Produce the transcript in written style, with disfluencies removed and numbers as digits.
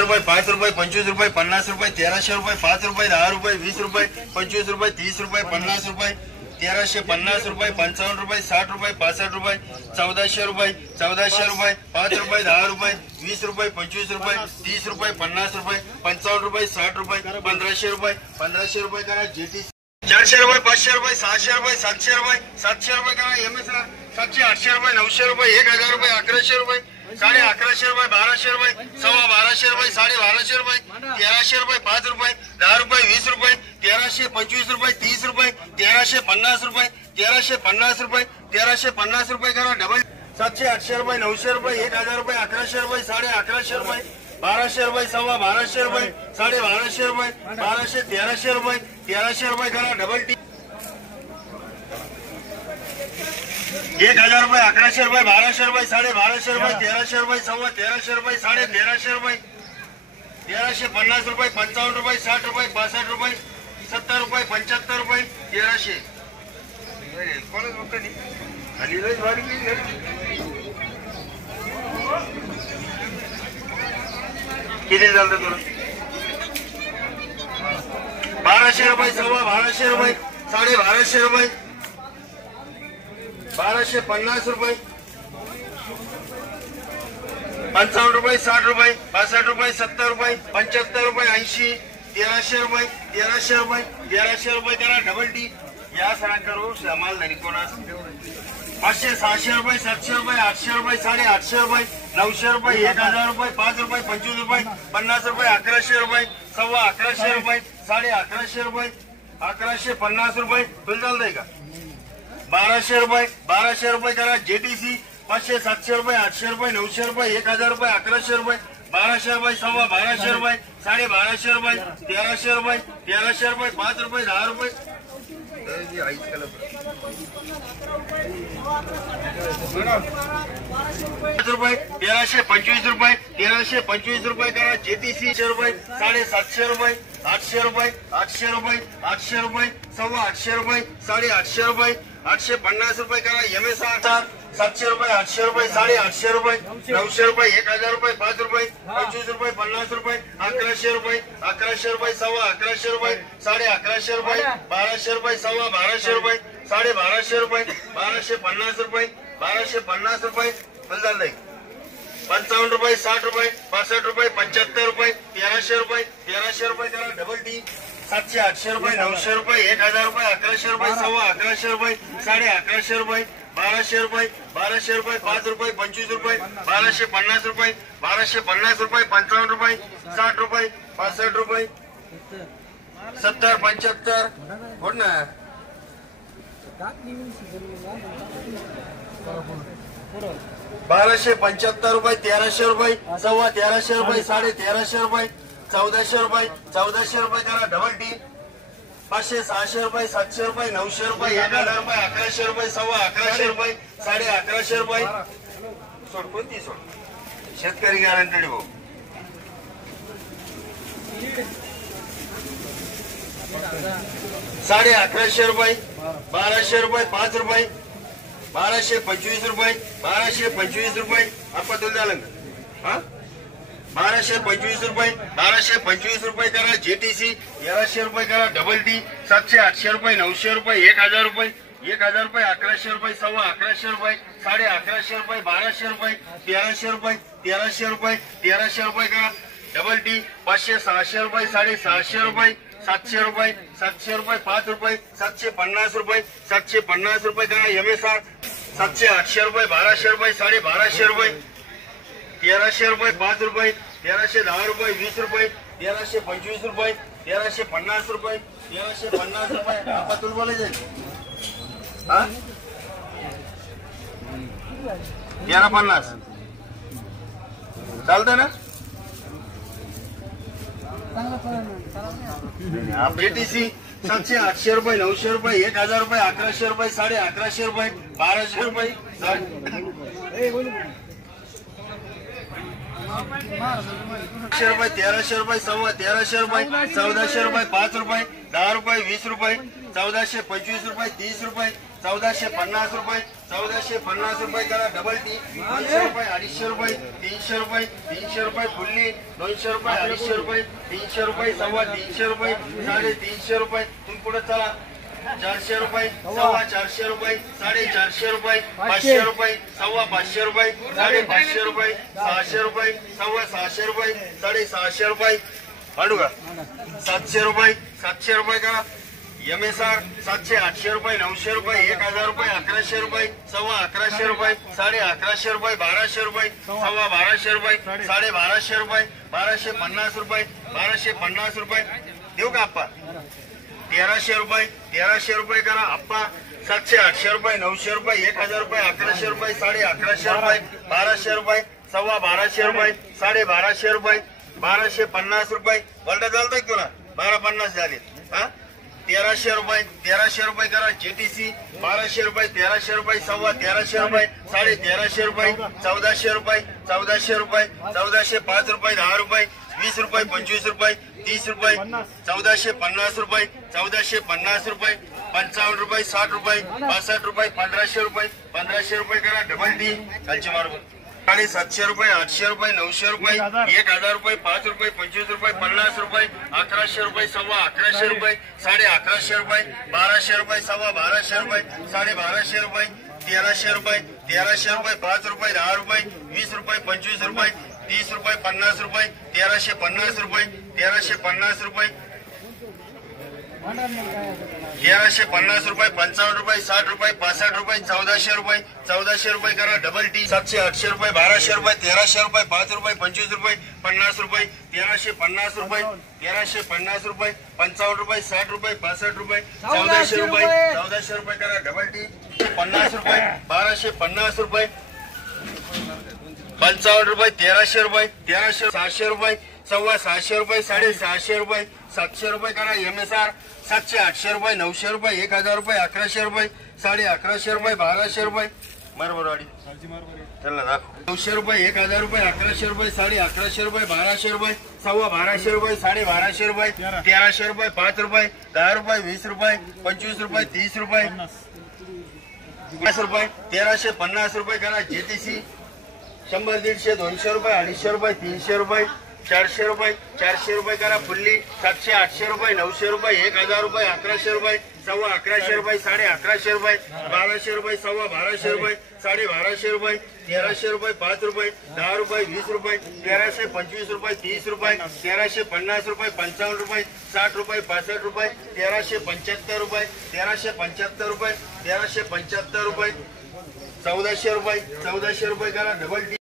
रुपये 5 रुपये 25 रुपये 50 रुपये 1300 रुपये 5 रुपये 10 रुपये 20 रुपये 25 रुपये 30 रुपये 50 रुपये 1350 रुपये 55 रुपये 60 रुपये 65 रुपये 1400 रुपये 5 रुपये 10 रुपये 20 रुपये 25 रुपये 30 रुपये 50 रुपये 55 रुपये 60 रुपये 1500 रुपये करा GT 400 रुपये 500 रुपये 600 रुपये 700 रुपये करा MSR 700 800 रुपये 900 रुपये 1000 रुपये 1100 रुपये 1150 रुपये 1200 रुपये 1250 रुपये 1250 रुपये 1300 रुपये 5 रुपये 10 रुपये 20 रुपये 1325 रुपये 30 रुपये 1350 रुपये 1350 रुपये 1350 रुपये करा डबल 700 800 रुपये 900 रुपये 1000 रुपये 1100 रुपये 1150 रुपये 1200 रुपये 1250 रुपये 1250 रुपये 1300 रुपये 1300 रुपये करा डबल टी 1000 रुपये 1100 रुपये 1200 रुपये 1250 रुपये 1300 रुपये 1300 रुपये 1350 रुपये 1350 रुपये 55 रुपये 60 रुपये 62 रुपये 70 रुपये 75 रुपये 1300 किती झालं तुला 1200 रुपये 1250 रुपये 1250 रुपये 1250 रुपये 55 रुपये 60 रुपये 62 रुपये 70 रुपये 75 रुपये 80 1300 रुपये 1300 रुपये करा डबल टी या सरा करू समाल नाही कोणास 500 600 रुपये 700 रुपये 800 रुपये 850 रुपये 900 रुपये 1000 रुपये 5 रुपये 25 रुपये 50 रुपये 1100 रुपये 1150 रुपये 1150 रुपये 1150 रुपये तुला चालतंय का 1200 रुपये करा JTC 500 700 रुपये 800 रुपये 900 रुपये 1000 रुपये 1100 रुपये 1200 रुपये 1250 रुपये 1250 रुपये 1300 रुपये 5 रुपये 10 रुपये 1325 रुपये करा JTC 100 रुपये 750 रुपये 800 रुपये 800 रुपये 800 रुपये 850 रुपये 850 रुपये 850 रुपये करा MSR 700 रुपये 800 रुपये 850 रुपये 900 रुपये 1000 रुपये 5 रुपये 25 रुपये 50 रुपये 1100 रुपये 1100 रुपये 1150 रुपये 1150 रुपये 1200 रुपये 1250 रुपये 1250 रुपये 1250 रुपये 1250 रुपये बदल नाही 55 रुपये 60 रुपये 65 रुपये 75 रुपये 1300 रुपये करा डबल टी 700 800 रुपये 900 रुपये 1000 रुपये 1100 रुपये 1150 रुपये 1150 रुपये 1200 रुपये 5 रुपये 25 रुपये 1250 रुपये 1250 रुपये 55 रुपये 60 रुपये 65 रुपये 70 75 बोल ना 1275 रुपये 1300 रुपये 1350 रुपये 1350 रुपये 1400 रुपये 1400 रुपये करा डबल टी 500 600 रुपये 700 रुपये 900 रुपये 1000 रुपये 1100 रुपये 1150 रुपये 1150 रुपये सोड कोणती सोड शेतकरी गॅरंटेड भाऊ 1150 रुपये 1200 रुपये 5 रुपये 1225 रुपये 1225 रुपये आपण तुला झालं हा 1225 रुपये 1225 रुपये करा JTC 1100 रुपये करा डबल टी 700 800 रुपये 900 रुपये 1000 रुपये 1100 रुपये 1100 रुपये 1150 रुपये 1150 रुपये 1200 रुपये 1300 रुपये 1300 रुपये 1300 रुपये करा डबल टी 500 600 रुपये 650 रुपये 700 रुपये 5 रुपये 750 रुपये 750 रुपये करा MSR 700 800 रुपये 1200 रुपये 1250 रुपये 1300 रुपये 5 रुपये 1310 रुपये 20 रुपये 1325 रुपये 1350 रुपये 1350 रुपये आपण तुला बोलायचं हा 1150 चालतंय ना JTC 700 800 रुपये 900 रुपये 1000 रुपये 1100 रुपये 1150 रुपये 1200 रुपये 1300 रुपये 1300 रुपये 1300 रुपये 1400 रुपये 5 रुपये 10 रुपये 20 रुपये 1425 रुपये 30 रुपये 1450 रुपये 1450 रुपये करा डबल टी 200 रुपये 250 रुपये 300 रुपये 300 रुपये फुल्ली 200 रुपये 250 रुपये 300 रुपये 350 रुपये 350 रुपये तुम पुढे चला 400 रुपये 450 रुपये 450 रुपये 500 रुपये 550 रुपये 550 रुपये 600 रुपये 650 रुपये 650 रुपये मांडू का 700 रुपये करा MSR 700 800 रुपये 900 रुपये 1000 रुपये 1100 रुपये 1150 रुपये 1150 रुपये 1200 रुपये 1200 रुपये 1250 रुपये 1250 रुपये 1250 रुपये देऊ का आप्पा 1300 रुपये करा आप्पा 700 800 रुपये 900 रुपये 1000 रुपये 1100 रुपये 1150 रुपये 1200 रुपये 1250 रुपये 1250 रुपये 1250 रुपये वर्ल्ड चालतंय तुला 1250 झाले हा 1300 रुपये करा JTC 1200 रुपये 1300 रुपये 1350 रुपये 1350 रुपये 1400 रुपये 1400 रुपये 1405 रुपये 10 रुपये 20 रुपये 25 रुपये 30 रुपये 1450 रुपये 1450 रुपये 55 रुपये 60 रुपये 65 रुपये 1500 रुपये करा डबल टी खालची मार्ग 750 रुपये 800 रुपये 900 रुपये 1000 रुपये 5 रुपये 25 रुपये 50 रुपये 1100 रुपये 1150 रुपये 1150 रुपये 1200 रुपये 1250 रुपये 1250 रुपये 1300 रुपये 5 रुपये 10 रुपये 20 रुपये 25 रुपये 30 रुपये 50 रुपये 1350 रुपये 1350 रुपये 1350 रुपये 55 रुपये 60 रुपये 65 रुपये 1400 रुपये करा डबल टी 700 800 रुपये 1200 रुपये 1300 रुपये 5 रुपये 25 रुपये 50 रुपये 1350 रुपये 1350 रुपये 55 रुपये 60 रुपये 65 रुपये 1400 रुपये करा डबल टी 50 रुपये 1250 रुपये 55 रुपये 1300 रुपये 700 रुपये 650 रुपये 650 रुपये 700 रुपये करा MSR 700 800 रुपये 900 रुपये 1000 रुपये 1100 रुपये 1150 रुपये 1200 रुपये बरोबर वाडी चला दाखव 900 रुपये 1000 रुपये 1100 रुपये 1150 रुपये 1200 रुपये 1250 रुपये 1250 रुपये 1300 रुपये 5 रुपये 10 रुपये 20 रुपये 25 रुपये 30 रुपये 50 रुपये 1350 रुपये करा JTC 100 150 200 रुपये 250 रुपये 300 रुपये 400 रुपये करा फुल्ली 700 800 रुपये 900 रुपये 1000 रुपये 1100 रुपये 1150 रुपये 1150 रुपये 1200 रुपये 1250 रुपये 1250 रुपये 1300 रुपये 5 रुपये 10 रुपये 20 रुपये 1325 रुपये 30 रुपये 1350 रुपये 55 रुपये 60 रुपये 65 रुपये 1375 रुपये 1375 रुपये 1375 रुपये 1400 रुपये करा डबल टी